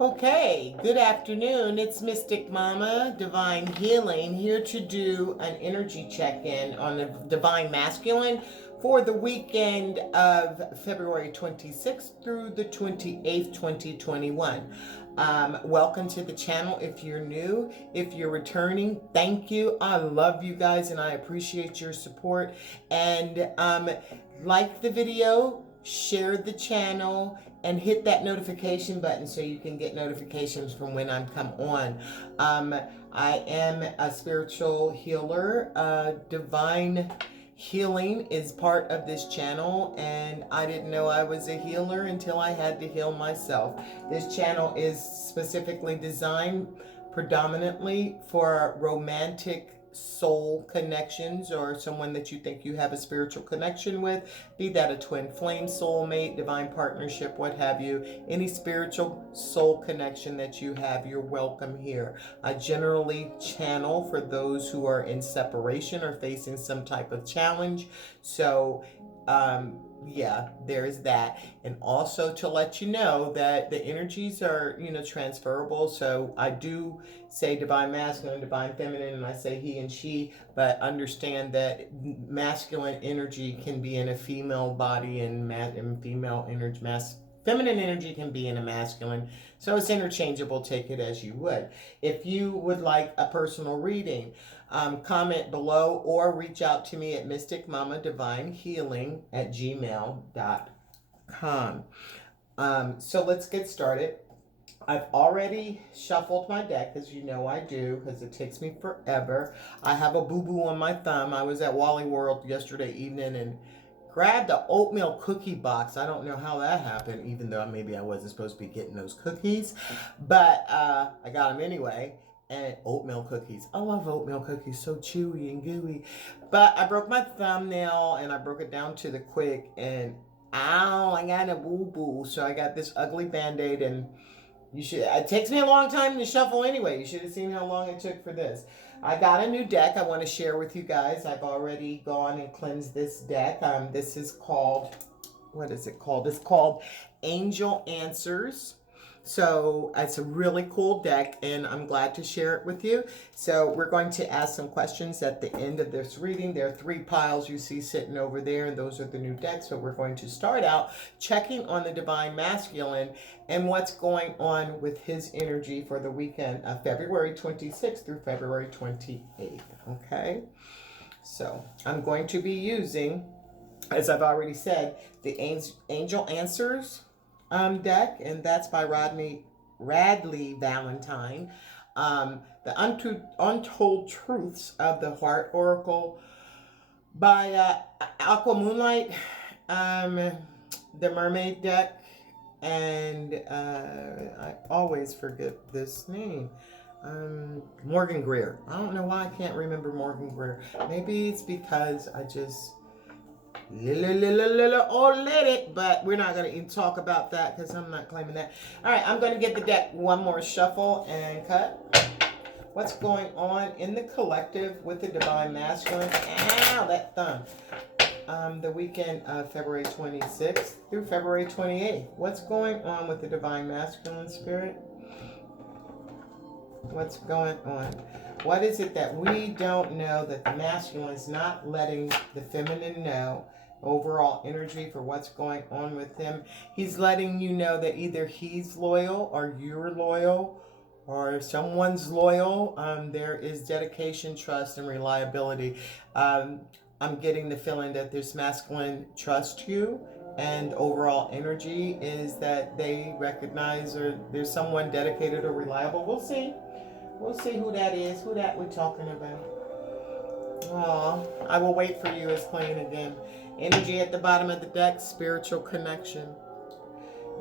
Okay, good afternoon. It's Mystic Mama, Divine Healing, here to do an energy check-in on the Divine Masculine for the weekend of February 26th through the 28th, 2021. Welcome to the channel if you're new. If you're returning, thank you. I love you guys and I appreciate your support. And like the video, share the channel, and hit that notification button so you can get notifications from when I'm come on. I am a spiritual healer. Divine Healing is part of this channel, and I didn't know I was a healer until I had to heal myself. This channel is specifically designed predominantly for romantic soul connections, or someone that you think you have a spiritual connection with, be that a twin flame, soulmate, divine partnership, what have you. Any spiritual soul connection that you have, you're welcome here. I generally channel for those who are in separation or facing some type of challenge. So yeah, there's that. And also to let you know that the energies are, transferable. So I do say divine masculine, divine feminine, and I say he and she, but understand that masculine energy can be in a female body, and female energy, feminine energy can be in a masculine. So it's interchangeable. Take it as you would. If you would like a personal reading, comment below or reach out to me at mysticmamadivinehealing@gmail.com. So let's get started. I've already shuffled my deck, as you know I do, because it takes me forever. I have a boo-boo on my thumb. I was at Wally World yesterday evening and grabbed the oatmeal cookie box. I don't know how that happened, even though maybe I wasn't supposed to be getting those cookies. But I got them anyway. And oatmeal cookies. I love oatmeal cookies, so chewy and gooey. But I broke my thumbnail and I broke it down to the quick, and ow, I got a boo-boo. So I got this ugly Band-Aid, and it takes me a long time to shuffle anyway. You should have seen how long it took for this. I got a new deck I want to share with you guys. I've already gone and cleansed this deck. This is called, what is it called? It's called Angel Answers. So it's a really cool deck, and I'm glad to share it with you. So we're going to ask some questions at the end of this reading. There are 3 piles you see sitting over there, and those are the new decks. So we're going to start out checking on the Divine Masculine and what's going on with his energy for the weekend of February 26th through February 28th. Okay? So I'm going to be using, as I've already said, the Angel Answers deck, and that's by Radley Valentine. The Untold Truths of the Heart Oracle by Aqua Moonlight, the Mermaid deck, and I always forget this name. Morgan Greer. I don't know why I can't remember Morgan Greer. Maybe it's because I just let it, but we're not going to even talk about that because I'm not claiming that. All right, I'm going to get the deck one more shuffle and cut. What's going on in the collective with the Divine Masculine? Ow, that thumb. The weekend of February 26th through February 28th. What's going on with the Divine Masculine spirit? What's going on? What is it that we don't know that the masculine is not letting the feminine know? Overall energy for what's going on with him. He's letting you know that either he's loyal or you're loyal or someone's loyal. There is dedication, trust, and reliability. I'm getting the feeling that this masculine trusts you, and overall energy is that they recognize or there's someone dedicated or reliable. We'll see. We'll see who that is, who that we're talking about. Aw, I will wait for you is playing again. Energy at the bottom of the deck, spiritual connection.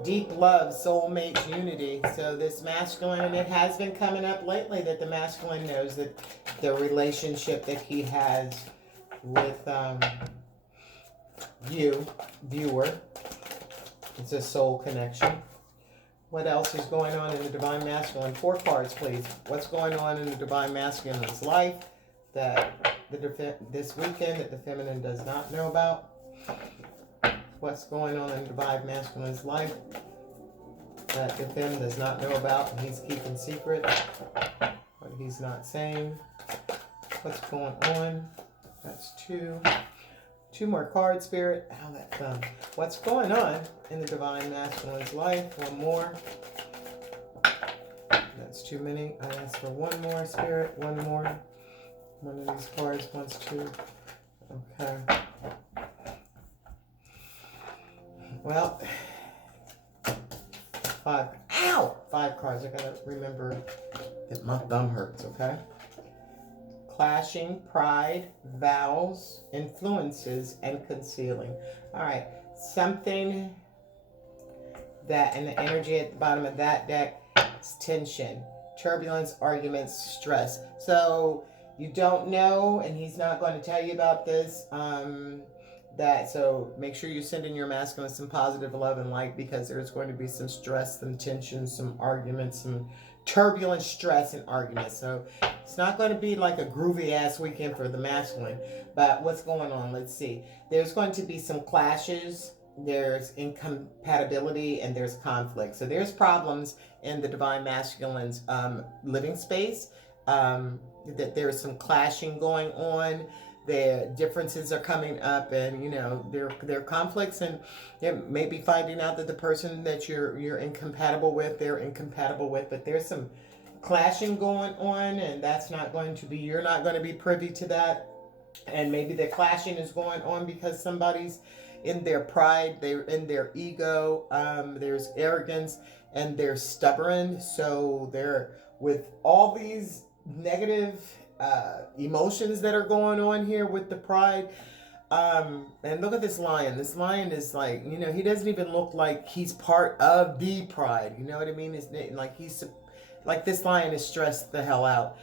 Deep love, soulmate unity. So this masculine, and it has been coming up lately that the masculine knows that the relationship that he has with you, viewer, it's a soul connection. What else is going on in the Divine Masculine? 4 cards, please. What's going on in the Divine Masculine's life that this weekend that the feminine does not know about? What's going on in the Divine Masculine's life that Devine does not know about and he's keeping secret. What he's not saying. What's going on? That's two. Two more cards, Spirit. Ow, that thumb. What's going on in the Divine Masculine's life? One more. That's too many. I asked for one more, Spirit. One more. One of these cards wants to. Okay. Well, five. Ow! 5 cards. I gotta remember that my thumb hurts, okay? Clashing, pride, vows, influences, and concealing. All right. Something that, and the energy at the bottom of that deck is tension, turbulence, arguments, stress. So you don't know, and he's not going to tell you about this. So make sure you send in your masculine some positive love and light, because there's going to be some stress, some tension, some arguments, some turbulent stress and arguments. So it's not going to be like a groovy ass weekend for the masculine. But what's going on? Let's see. There's going to be some clashes. There's incompatibility and there's conflict. So there's problems in the Divine Masculine's living space. That there's some clashing going on. Their differences are coming up, and you know there are conflicts, and maybe finding out that the person that you're incompatible with, they're incompatible with. But there's some clashing going on, and that's not going to be, you're not going to be privy to that. And maybe the clashing is going on because somebody's in their pride, they're in their ego. There's arrogance, and they're stubborn. So they're with all these negative emotions that are going on here with the pride. And look at this lion. This lion is like, you know, he doesn't even look like he's part of the pride. You know what I mean? It's like he's like, this lion is stressed the hell out.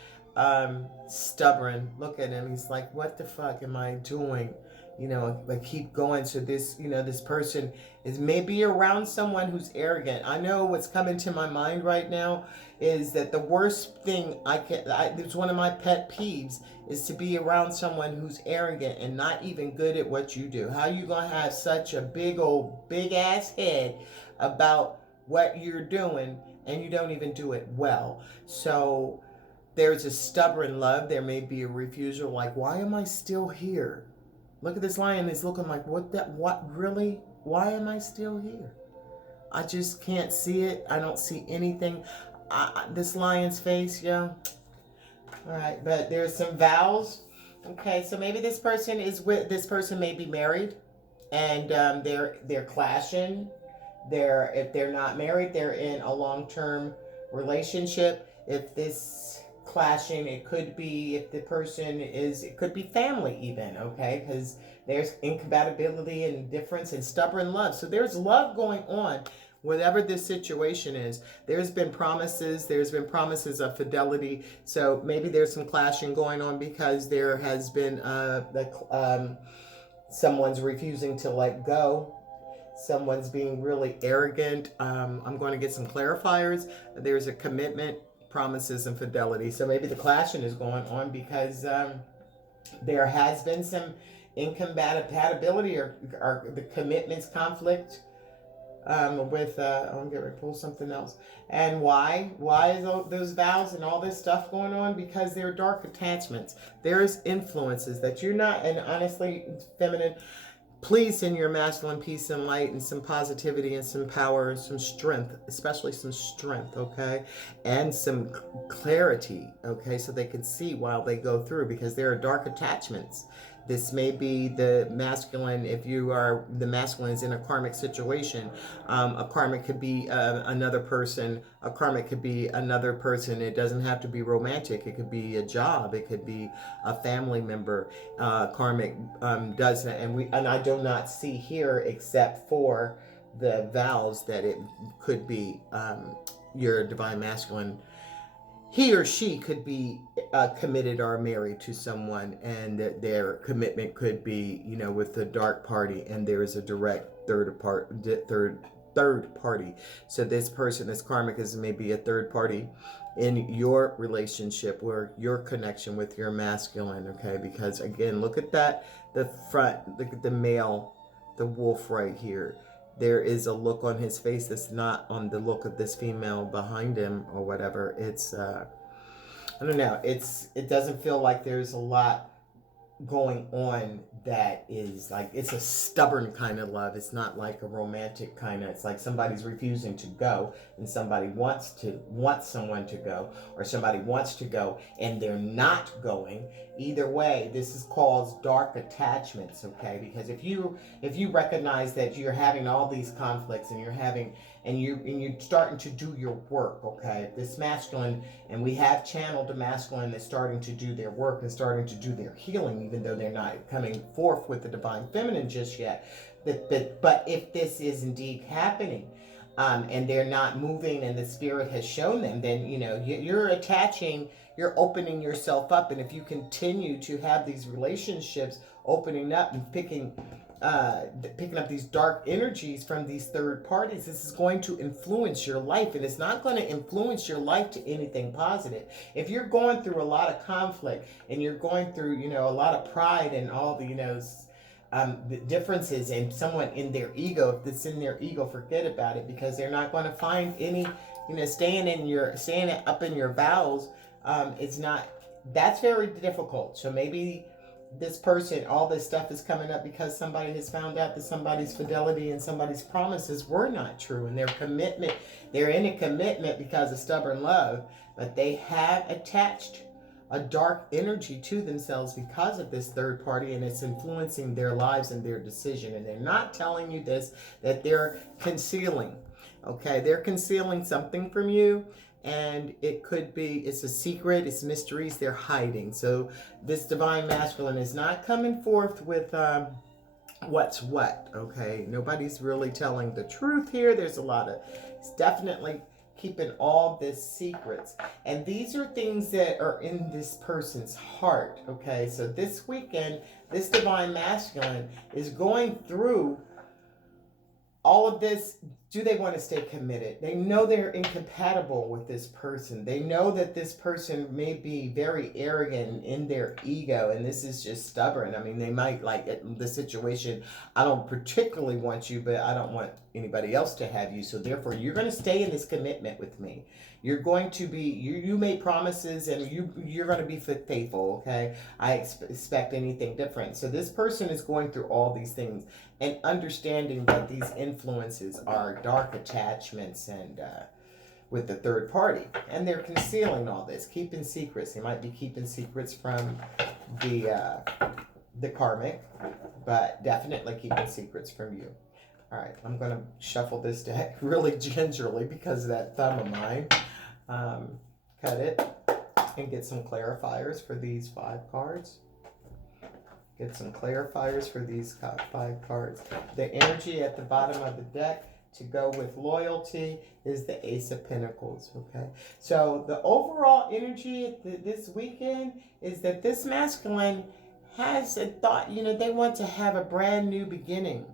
Stubborn. Look at him. He's like, what the fuck am I doing? You know, like keep going. So this, you know, this person is maybe around someone who's arrogant. I know what's coming to my mind right now is that the worst thing it's one of my pet peeves, is to be around someone who's arrogant and not even good at what you do. How you gonna have such a big ass head about what you're doing and you don't even do it well? So there's a stubborn love. There may be a refusal, like, why am I still here? Look at this lion. He's looking like, what really? Why am I still here? I just can't see it. I don't see anything. This lion's face, yeah. All right, but there's some vows. Okay, so maybe this person may be married, and they're clashing. If they're not married, they're in a long-term relationship. If this clashing, it could be, if the person is, it could be family even, okay? Because there's incompatibility and difference and stubborn love. So there's love going on, whatever this situation is. There's been promises of fidelity. So maybe there's some clashing going on because there has been someone's refusing to let go. Someone's being really arrogant. I'm going to get some clarifiers. There's a commitment, promises, and fidelity. So maybe the clashing is going on because there has been some incompatibility or the commitments conflict with I'm getting ready to pull something else. And why is those vows and all this stuff going on? Because they're dark attachments. There's influences that you're not, and honestly, feminine, please send your masculine peace and light and some positivity and some power, some strength, especially some strength, okay? And some clarity, okay? So they can see while they go through, because there are dark attachments. This may be the masculine, if you are, the masculine is in a karmic situation. A karmic could be another person. A karmic could be another person. It doesn't have to be romantic. It could be a job. It could be a family member. Karmic does that. And I do not see here, except for the vows, that it could be your divine masculine. He or she could be committed or married to someone, and their commitment could be, you know, with the dark party, and there is a direct third party. So this person, this karmic, is maybe a third party in your relationship or your connection with your masculine, okay? Because again, look at that, the front, look at the male, the wolf right here. there is a look on his face that's not on the look of this female behind him or whatever. It's I don't know. It doesn't feel like there's a lot going on that is like, it's a stubborn kind of love. It's not like a romantic kind of, it's like somebody's refusing to go and somebody wants someone to go, or somebody wants to go and they're not going. Either way, this is called dark attachments, okay? Because if you recognize that you're having all these conflicts and you're starting to do your work, okay? This masculine, and we have channeled the masculine that's starting to do their work and starting to do their healing, even though they're not coming forth with the divine feminine just yet. But if this is indeed happening, and they're not moving and the spirit has shown them, then you're opening yourself up. And if you continue to have these relationships opening up and picking up these dark energies from these third parties, this is going to influence your life, and it's not going to influence your life to anything positive. If you're going through a lot of conflict and you're going through a lot of pride and all the differences, and someone in their ego, if it's in their ego, forget about it, because they're not going to find any staying up in your vows. It's not, that's very difficult. So maybe this person, all this stuff is coming up because somebody has found out that somebody's fidelity and somebody's promises were not true, and they're in a commitment because of stubborn love, but they have attached a dark energy to themselves because of this third party, and it's influencing their lives and their decision. And they're not telling you this, that they're concealing. Okay, they're concealing something from you, and it could be, it's a secret, it's mysteries they're hiding. So this divine masculine is not coming forth with what's what, okay? Nobody's really telling the truth here. There's a lot of, it's definitely keeping all this secrets. And these are things that are in this person's heart, okay? So this weekend, this divine masculine is going through all of this. Do they want to stay committed? They know they're incompatible with this person. They know that this person may be very arrogant in their ego, and this is just stubborn. I mean, they might like the situation. I don't particularly want you, but I don't want anybody else to have you. So therefore, you're going to stay in this commitment with me. You're going to be, you made promises, and you're going to be faithful, okay? I expect anything different. So this person is going through all these things and understanding that these influences are dark attachments and with the third party. And they're concealing all this, keeping secrets. They might be keeping secrets from the karmic, but definitely keeping secrets from you. All right, I'm going to shuffle this deck really gingerly because of that thumb of mine. Cut it and get some clarifiers for these 5 cards. Get some clarifiers for these 5 cards. The energy at the bottom of the deck to go with loyalty is the Ace of Pentacles, okay? So the overall energy this weekend is that this masculine has a thought, they want to have a brand new beginning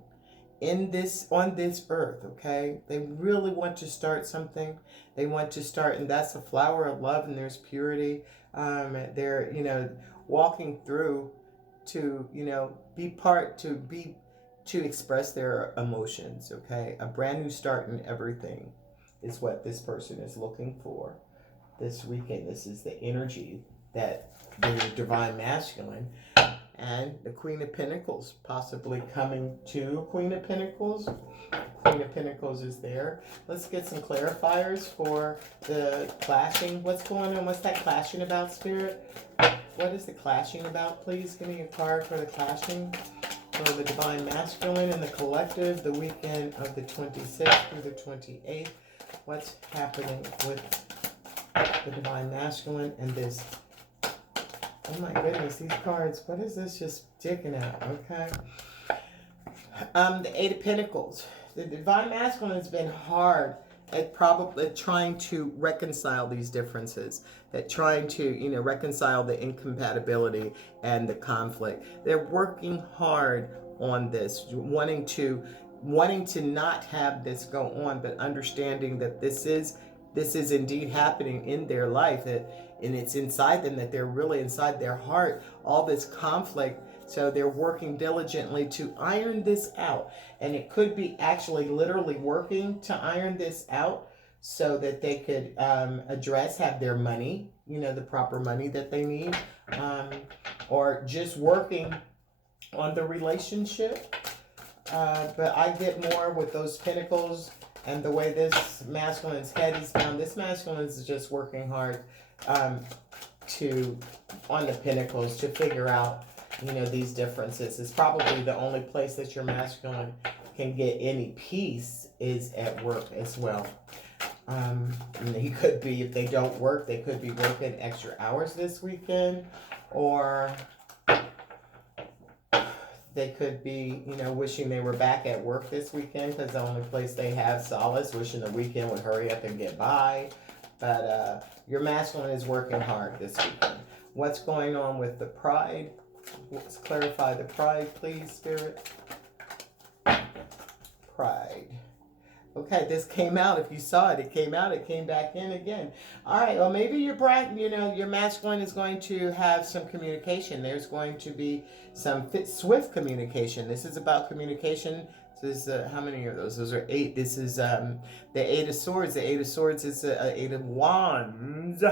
on this earth, okay? They really want to start something. They want to start, and that's a flower of love, and there's purity. They're, walking through to, to express their emotions, okay? A brand new start in everything is what this person is looking for this weekend. This is the energy that the divine masculine and the Queen of Pentacles possibly coming to Queen of Pentacles. Queen of Pentacles is there. Let's get some clarifiers for the clashing. What's going on? What's that clashing about, Spirit? What is the clashing about, please? Give me a card for the clashing for the divine masculine and the collective, the weekend of the 26th through the 28th. What's happening with the divine masculine and this? Oh my goodness, these cards. What is this just sticking out? Okay. The Eight of Pentacles. The divine masculine has been hard at probably trying to reconcile these differences, that trying to, reconcile the incompatibility and the conflict. They're working hard on this, wanting to not have this go on, but understanding that this is indeed happening in their life, and it's inside them, that they're really inside their heart, all this conflict So they're working diligently to iron this out. And it could be actually literally working to iron this out so that they could have their money, the proper money that they need, um, or just working on the relationship. But I get more with those pentacles and the way this masculine's head is down. This masculine is just working hard um, on the pentacles to figure out, these differences. It's probably the only place that your masculine can get any peace is at work as well. He could be, if they don't work, they could be working extra hours this weekend, or they could be, wishing they were back at work this weekend because the only place they have solace, wishing the weekend would hurry up and get by. But your masculine is working hard this weekend. What's going on with the pride? Let's clarify the pride, please, Spirit. Pride. Okay, this came out. If you saw it, it came out. It came back in again. All right. Well, maybe your masculine is going to have some communication. There's going to be some swift communication. This is about communication. This is how many are those? Those are 8. This is the 8 of Swords. The 8 of Swords is the 8 of Wands.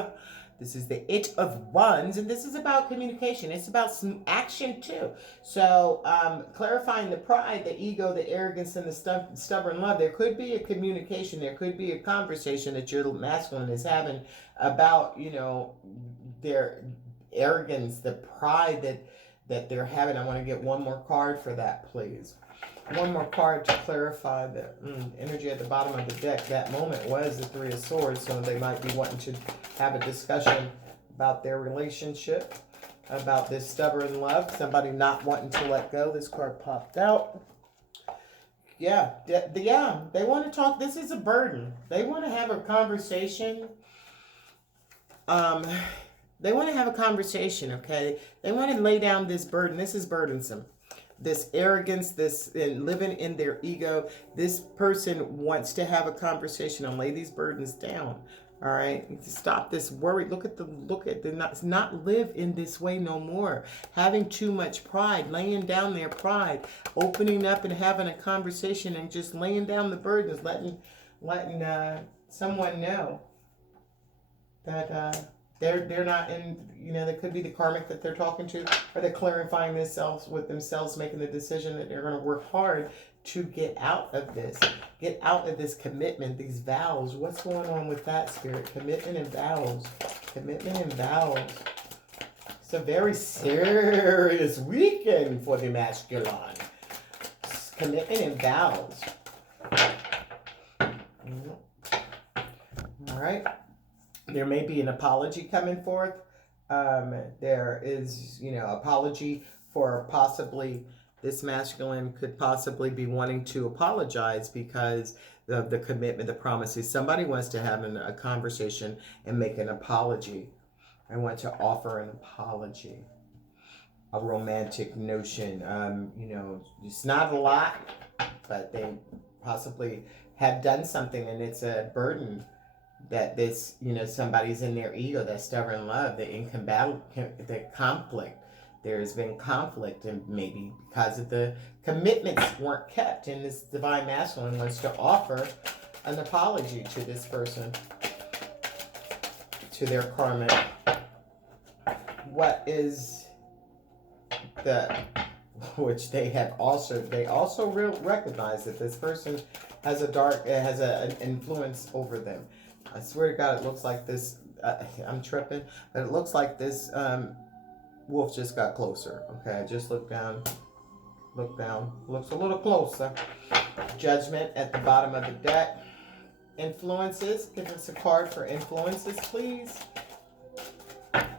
This is the 8 of Wands, and this is about communication. It's about some action too. So clarifying the pride, the ego, the arrogance, and the stubborn love. There could be a communication. There could be a conversation that your masculine is having about, their arrogance, the pride that they're having. I want to get one more card for that, please. One more card to clarify the energy at the bottom of the deck. That moment was the 3 of Swords, so they might be wanting to have a discussion about their relationship, about this stubborn love, somebody not wanting to let go. This card popped out. Yeah, they want to talk. This is a burden. They want to have a conversation. They want to have a conversation, okay? They want to lay down this burden. This is burdensome. This arrogance, this living in their ego. This person wants to have a conversation and lay these burdens down. All right, stop this worry. Look at not live in this way no more. Having too much pride, laying down their pride, opening up and having a conversation and just laying down the burdens, letting someone know that they're not in. That could be the karmic that they're talking to, or they're clarifying themselves with themselves, making the decision that they're going to work hard to get out of this commitment, these vows. What's going on with that, Spirit? Commitment and vows. Commitment and vows. It's a very serious weekend for the masculine. Commitment and vows. All right. There may be an apology coming forth. There is, apology for possibly this masculine could possibly be wanting to apologize because of the commitment, the promises. Somebody wants to have a conversation and make an apology. I want to offer an apology, a romantic notion. It's not a lot, but they possibly have done something and it's a burden that this, somebody's in their ego, that stubborn love, the conflict. There has been conflict, and maybe because of the commitments weren't kept, and this divine masculine wants to offer an apology to this person, to their karmic. What is which they also recognize that this person has an influence over them. I swear to God, it looks like this, I'm tripping, but it looks like this wolf just got closer. Okay, just look down, looks a little closer. Judgment at the bottom of the deck. Influences, give us a card for influences, please.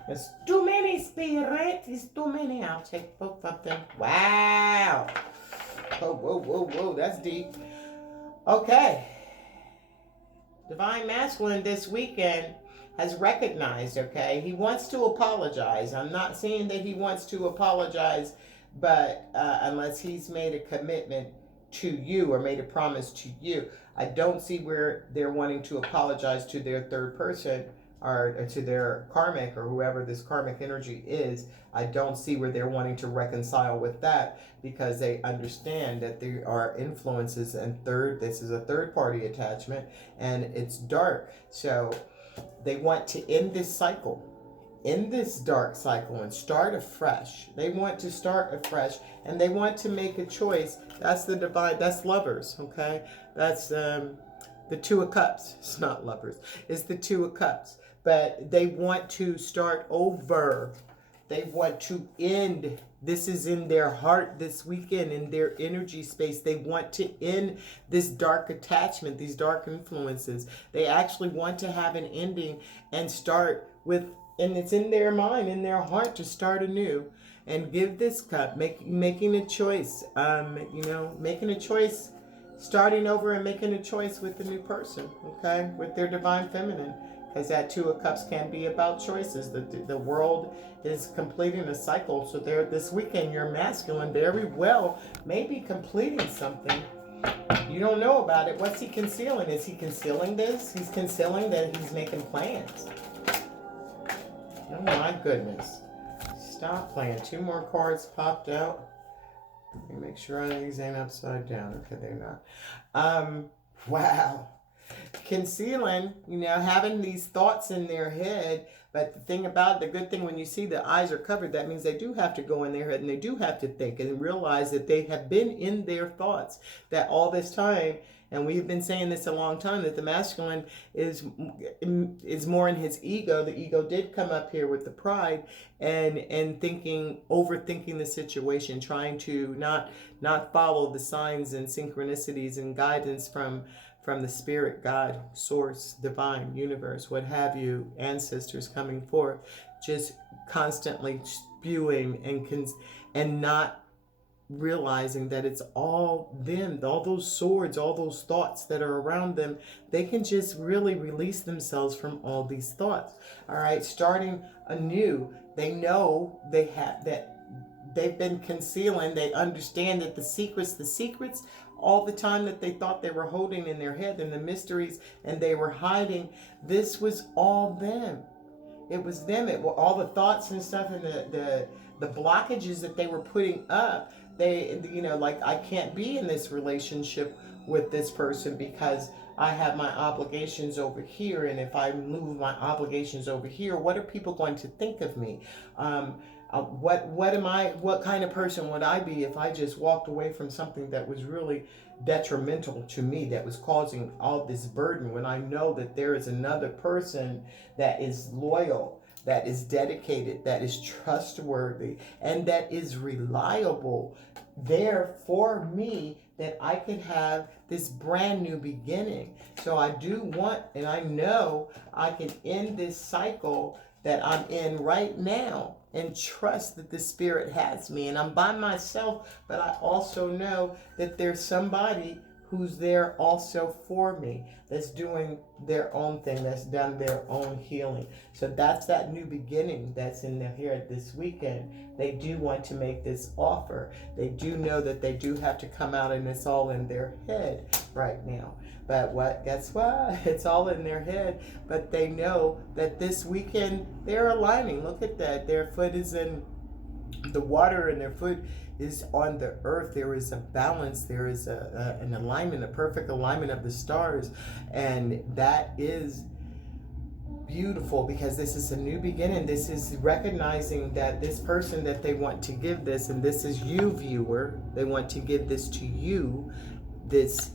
There's too many, Spirit, it's too many. I'll take both of them. Wow. Whoa, that's deep. Okay. Divine masculine this weekend has recognized, okay? He wants to apologize. I'm not saying that he wants to apologize, but unless he's made a commitment to you or made a promise to you, I don't see where they're wanting to apologize to their third person. or to their karmic or whoever this karmic energy is. I don't see where they're wanting to reconcile with that, because they understand that there are influences, and this is a third party attachment, and it's dark. So they want to end this cycle, in this dark cycle, and start afresh. They want to start afresh, and they want to make a choice. That's the divine, that's lovers, okay? That's the Two of Cups. It's not lovers, it's the Two of Cups. But they want to start over. They want to end. This is in their heart this weekend, in their energy space. They want to end this dark attachment, these dark influences. They actually want to have an ending and start with, and it's in their mind, in their heart, to start anew and give this cup, making a choice, making a choice, starting over and making a choice with the new person, okay, with their divine feminine. Because that Two of Cups can be about choices. The world is completing a cycle. So this weekend, your masculine very well may be completing something. You don't know about it. What's he concealing? Is he concealing this? He's concealing that he's making plans. Oh my goodness. Stop playing. 2 more cards popped out. Let me make sure these ain't upside down. Okay, they're not. Wow. Concealing, having these thoughts in their head. But the thing about the good thing, when you see the eyes are covered, that means they do have to go in their head, and they do have to think and realize that they have been in their thoughts that all this time. And we've been saying this a long time, that the masculine is more in his ego. The ego did come up here with the pride and overthinking the situation, trying to not follow the signs and synchronicities and guidance from the spirit, God, source, divine, universe, what have you, ancestors coming forth, just constantly spewing and not realizing that it's all them, all those swords, all those thoughts that are around them. They can just really release themselves from all these thoughts. All right, starting anew. They know they have that they've been concealing. They understand that the secrets all the time that they thought they were holding in their head, and the mysteries, and they were hiding, this was all them. It was them. It were all the thoughts and stuff, and the blockages that they were putting up. They, like, I can't be in this relationship with this person because I have my obligations over here, and if I move my obligations over here, what are people going to think of me? What kind of person would I be if I just walked away from something that was really detrimental to me, that was causing all this burden, when I know that there is another person that is loyal, that is dedicated, that is trustworthy, and that is reliable there for me, that I can have this brand new beginning. So I do want, and I know I can end this cycle that I'm in right now, and trust that the spirit has me. And I'm by myself, but I also know that there's somebody who's there also for me, that's doing their own thing, that's done their own healing. So that's that new beginning that's in there here this weekend. They do want to make this offer. They do know that they do have to come out, and it's all in their head right now. But guess what? It's all in their head. But they know that this weekend they're aligning. Look at that. Their foot is in the water, and their foot is on the earth. There is a balance. There is an alignment, a perfect alignment of the stars. And that is beautiful, because this is a new beginning. This is recognizing that this person that they want to give this, and this is you, viewer, they want to give this to you, this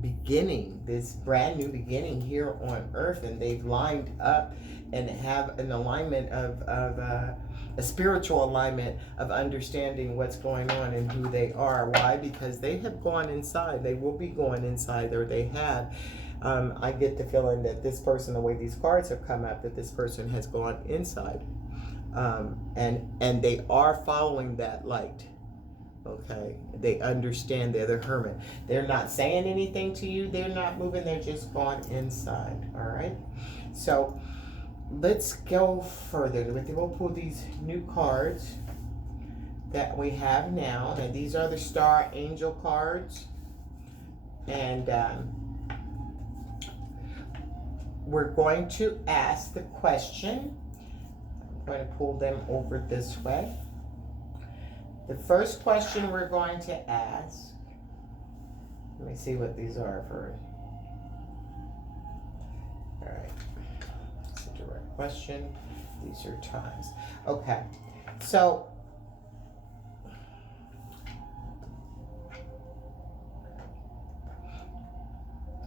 beginning, this brand new beginning here on earth. And they've lined up and have an alignment of a spiritual alignment of understanding what's going on and who they are. Why? Because they have gone inside. They will be going inside, or they have. I get the feeling that this person, the way these cards have come up, that this person has gone inside, and they are following that light. Okay, they understand they're the hermit. They're not saying anything to you. They're not moving. They're just gone inside. All right. So let's go further. We'll pull these new cards that we have now. And these are the Star Angel cards. And we're going to ask the question. I'm going to pull them over this way. The first question we're going to ask, let me see what these are for. All right, it's a direct question. These are times. Okay, so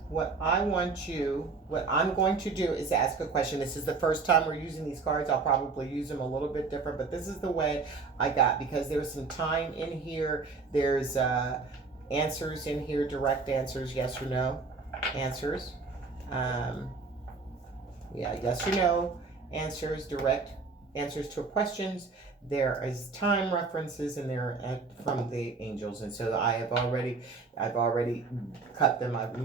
what I'm going to do is ask a question. This is the first time we're using these cards. I'll probably use them a little bit different, but this is the way I got, because there's some time in here. There's answers in here, direct answers, yes or no answers. Yes or no answers, direct answers to questions. There is time references in there from the angels, and so I've already cut them. I've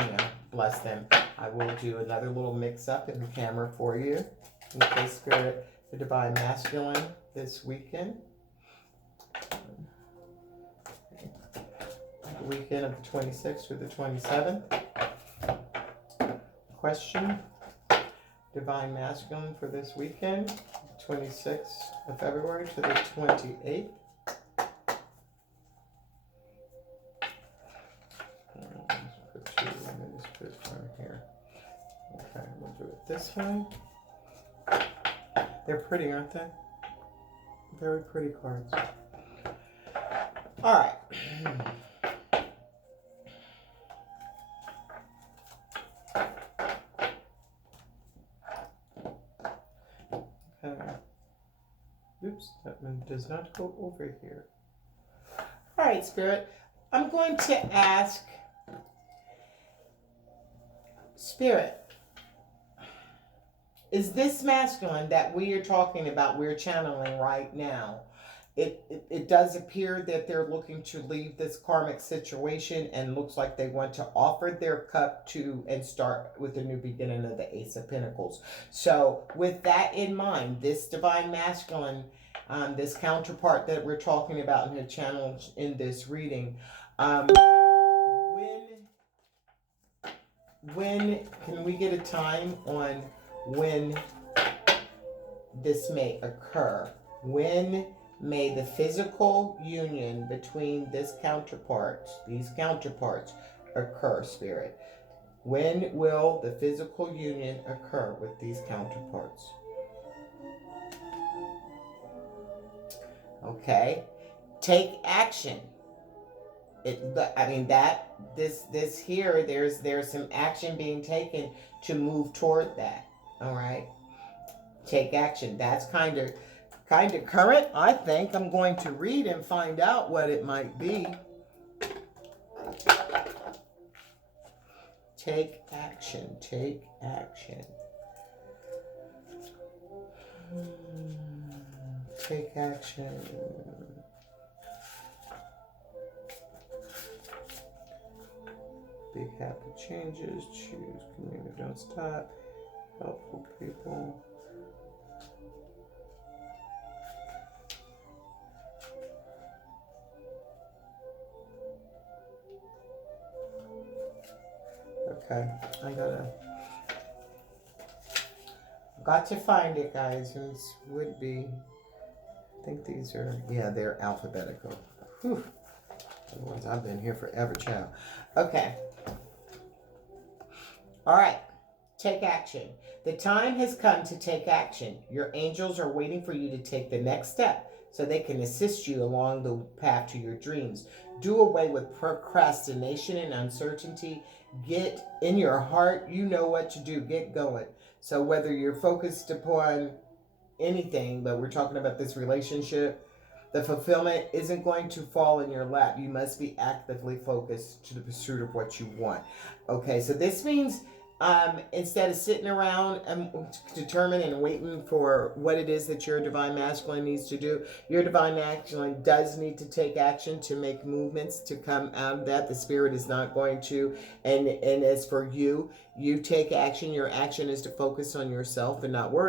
blessed them. I will do another little mix up in the camera for you. Okay, Spirit, the Divine Masculine this weekend. The weekend of the 26th through the 27th. Question. Divine Masculine for this weekend, 26th of February to the 28th. Let's put one here. Okay, we'll do it this way. They're pretty, aren't they? Very pretty cards. All right. Oops, that one does not go over here. All right, Spirit. I'm going to ask Spirit, is this masculine that we are talking about, we're channeling right now, it does appear that they're looking to leave this karmic situation, and looks like they want to offer their cup to and start with a new beginning of the Ace of Pentacles. So with that in mind, this Divine Masculine, this counterpart that we're talking about in the channel in this reading, when can we get a time on when this may occur? When may the physical union between these counterparts occur, Spirit? When will the physical union occur with these counterparts? Okay, take action. This here, there's some action being taken to move toward that. All right, take action. That's kind of current. I think I'm going to read and find out what it might be. Take action. Take action. Take action. Big happy changes. Choose community. Don't stop. Helpful people. Okay, got to find it, guys. This would be, I think these are, yeah, they're alphabetical. Whew. Otherwise, I've been here forever, child. Okay. All right. Take action. The time has come to take action. Your angels are waiting for you to take the next step so they can assist you along the path to your dreams. Do away with procrastination and uncertainty. Get in your heart. You know what to do. Get going. So whether you're focused upon anything, but we're talking about this relationship, the fulfillment isn't going to fall in your lap. You must be actively focused to the pursuit of what you want. Okay, so this means instead of sitting around and determined and waiting for what it is that your Divine Masculine needs to do, your Divine Masculine does need to take action to make movements to come out of that. The Spirit is not going to. And as for you, you take action. Your action is to focus on yourself and not worry